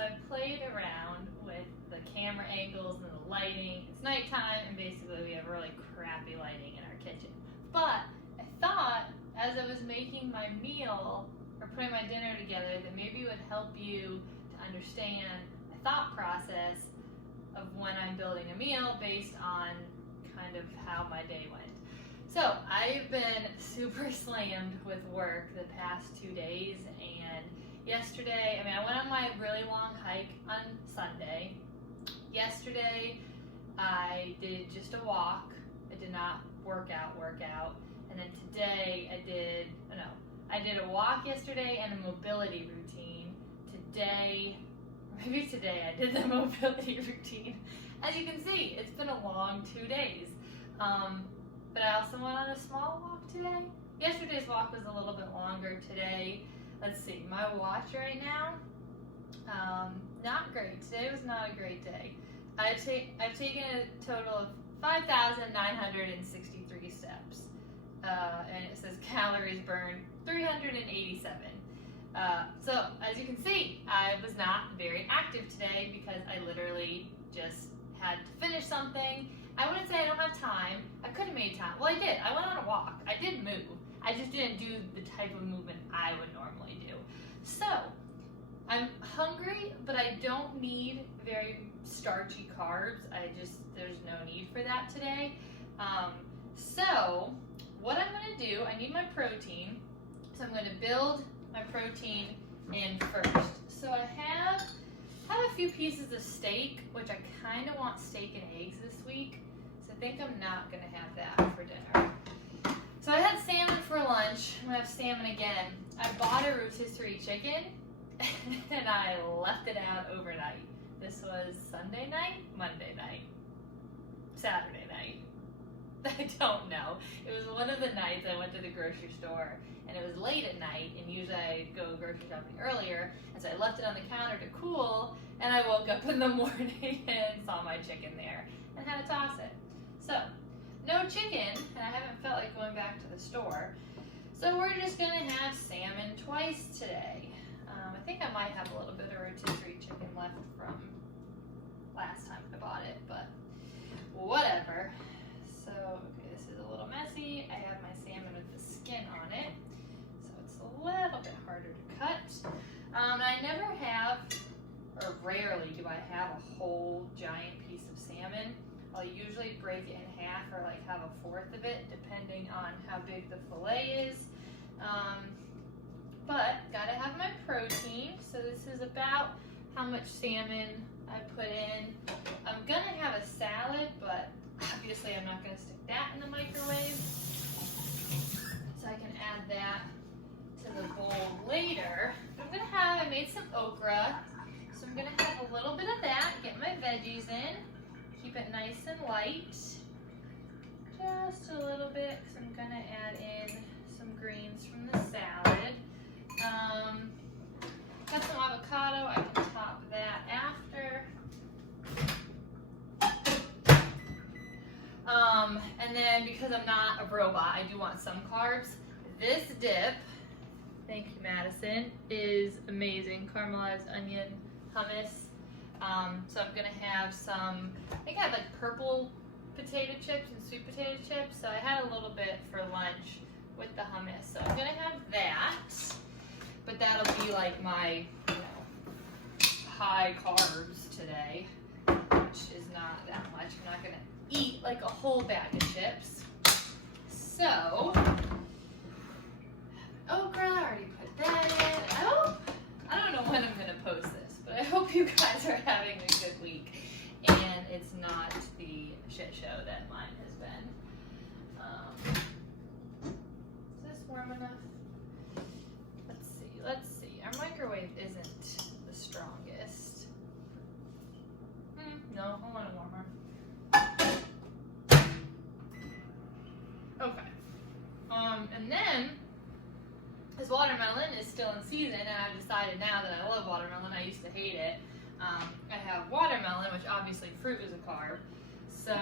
So I played around with the camera angles and the lighting. It's nighttime, and basically we have really crappy lighting in our kitchen. But I thought, as I was making my meal or putting my dinner together, that maybe it would help you to understand my thought process of when I'm building a meal based on kind of how my day went. So I've been super slammed with work the past 2 days, and yesterday, I went on my really long hike on Sunday. Yesterday, I did just a walk. I did not work out. And then today I did a walk yesterday and a mobility routine. Today I did the mobility routine. As you can see, it's been a long 2 days. But I also went on a small walk today. Yesterday's walk was a little bit longer. Today, let's see, my watch right now, not great. Today was not a great day. I've taken a total of 5,963 steps. And it says calories burned 387. So as you can see, I was not very active today because I literally just had to finish something. I wouldn't say I don't have time. I could have made time. Well, I did. I went on a walk. I did move. I just didn't do the type of movement I would normally do. So I'm hungry, but I don't need very starchy carbs. There's no need for that today. So what I'm going to do, I need my protein. So I'm going to build my protein in first. So I have a few pieces of steak, which I kind of want steak and eggs this week. So I think I'm not going to have that for dinner. So I had salmon for lunch. I'm going to have salmon again. I bought a rotisserie chicken and I left it out overnight. This was Sunday night, Monday night, Saturday night. I don't know. It was one of the nights I went to the grocery store and it was late at night, and usually I go grocery shopping earlier, and so I left it on the counter to cool, and I woke up in the morning and saw my chicken there and had to toss it. So no chicken, and I haven't felt like going back to the store. So we're just gonna have salmon twice today. I think I might have a little bit of rotisserie chicken left from last time I bought it, but whatever. So, okay, this is a little messy. I have my salmon with the skin on it, so it's a little bit harder to cut. I never have, or rarely do I have a whole giant piece of salmon. I'll usually break it in half or like have a fourth of it, depending on how big the fillet is. But gotta have my protein. So this is about how much salmon I put in. I'm gonna have a salad, but obviously I'm not gonna stick that in the microwave. So I can add that to the bowl later. I made some okra. So I'm gonna have a little bit of that, get my veggies in, keep it nice and light. Just a little bit, because I'm gonna add in some greens from the salad. Got some avocado, I can top that after. And then because I'm not a robot, I do want some carbs. This dip, thank you Madison, is amazing. Caramelized onion hummus. So I'm gonna have some, I think I had like purple potato chips and sweet potato chips. So I had a little bit for lunch with the hummus. So I'm gonna have that, but that'll be like my, high carbs today, which is not that much. I'm not gonna eat like a whole bag of chips. So, okra, I already put that in. I don't know when I'm gonna post this, but I hope you guys are having a good week and it's not the shit show that mine has been. Is this warm enough? Let's see. Our microwave isn't the strongest. No, I want it warmer. Okay. And then, this watermelon is still in season, and I've decided now that I love watermelon. I used to hate it. I have watermelon, which obviously fruit is a carb. So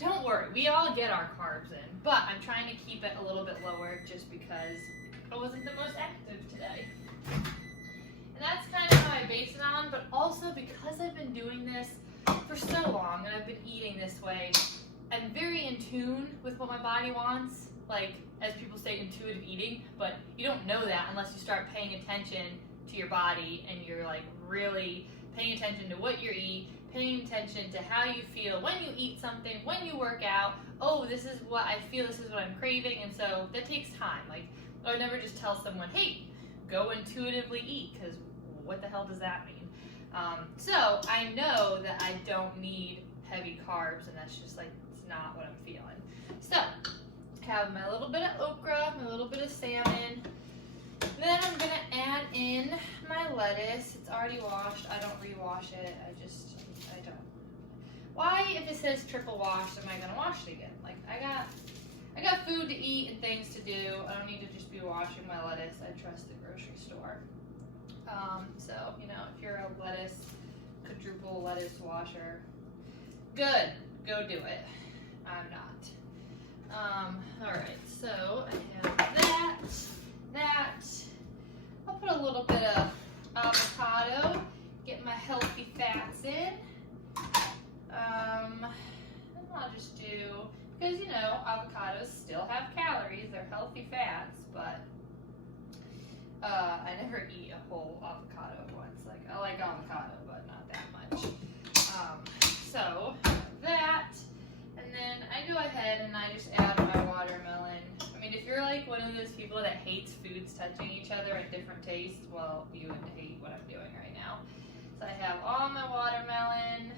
don't worry, we all get our carbs in, but I'm trying to keep it a little bit lower just because I wasn't the most active today. And that's kind of how I base it on. on, but also because I've been doing this for so long and I've been eating this way, I'm very in tune with what my body wants. Like, as people say, intuitive eating, but you don't know that unless you start paying attention to your body and you're like really paying attention to what you eat, paying attention to how you feel when you eat something, when you work out. Oh, this is what I feel, this is what I'm craving, and so that takes time. Like, I would never just tell someone, hey, go intuitively eat, because what the hell does that mean? So I know that I don't need heavy carbs, and that's just like, it's not what I'm feeling. So, have my little bit of okra, my little bit of salmon. Then I'm gonna add in my lettuce. It's already washed. I don't rewash it. I don't. Why, if it says triple washed, am I gonna wash it again? Like, I got food to eat and things to do. I don't need to just be washing my lettuce. I trust the grocery store. So, you know, if you're a quadruple lettuce washer, good, go do it. I'm not. Alright, so I have that. I'll put a little bit of avocado, get my healthy fats in. And I'll just do, because you know, avocados still have calories, they're healthy fats, but I never eat a whole avocado at once. Like, I like avocado, but not that much. So, that, and then I go ahead and I just add my watermelon. I mean, if you're like one of those people that hates foods touching each other and different tastes, well, you would hate what I'm doing right now. So I have all my watermelon.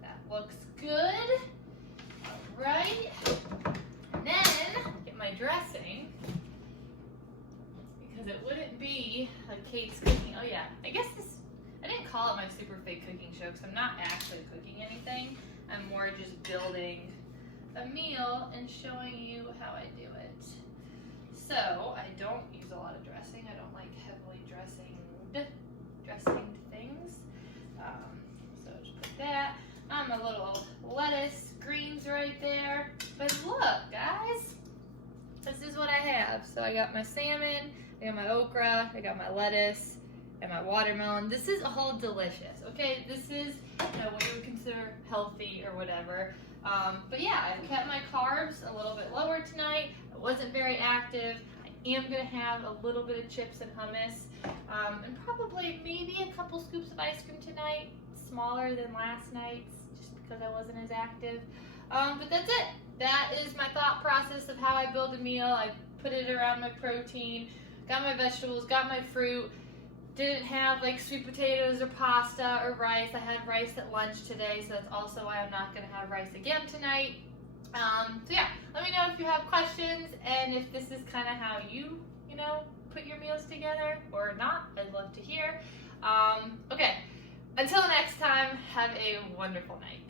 That looks good. All right. And then get my dressing, because it wouldn't be like Kate's cooking. Oh yeah, I guess I didn't call it my super fake cooking show because I'm not actually cooking anything. I'm more just building a meal and showing you how I do it. So I don't use a lot of dressing. I don't like heavily dressing things. So just put that. A little lettuce, greens right there. But look, guys, this is what I have. So I got my salmon, I got my okra, I got my lettuce, and my watermelon. This is all delicious, okay? This is, you know, what you would consider healthy or whatever. But yeah, I've kept my carbs a little bit lower tonight. I wasn't very active. I am gonna have a little bit of chips and hummus, and probably maybe a couple scoops of ice cream tonight, smaller than last night's, just because I wasn't as active. But that's it. That is my thought process of how I build a meal. I put it around my protein, got my vegetables, got my fruit. Didn't have like sweet potatoes or pasta or rice. I had rice at lunch today, so that's also why I'm not going to have rice again tonight. So yeah, let me know if you have questions and if this is kind of how you know, put your meals together or not. I'd love to hear. Okay, until next time, have a wonderful night.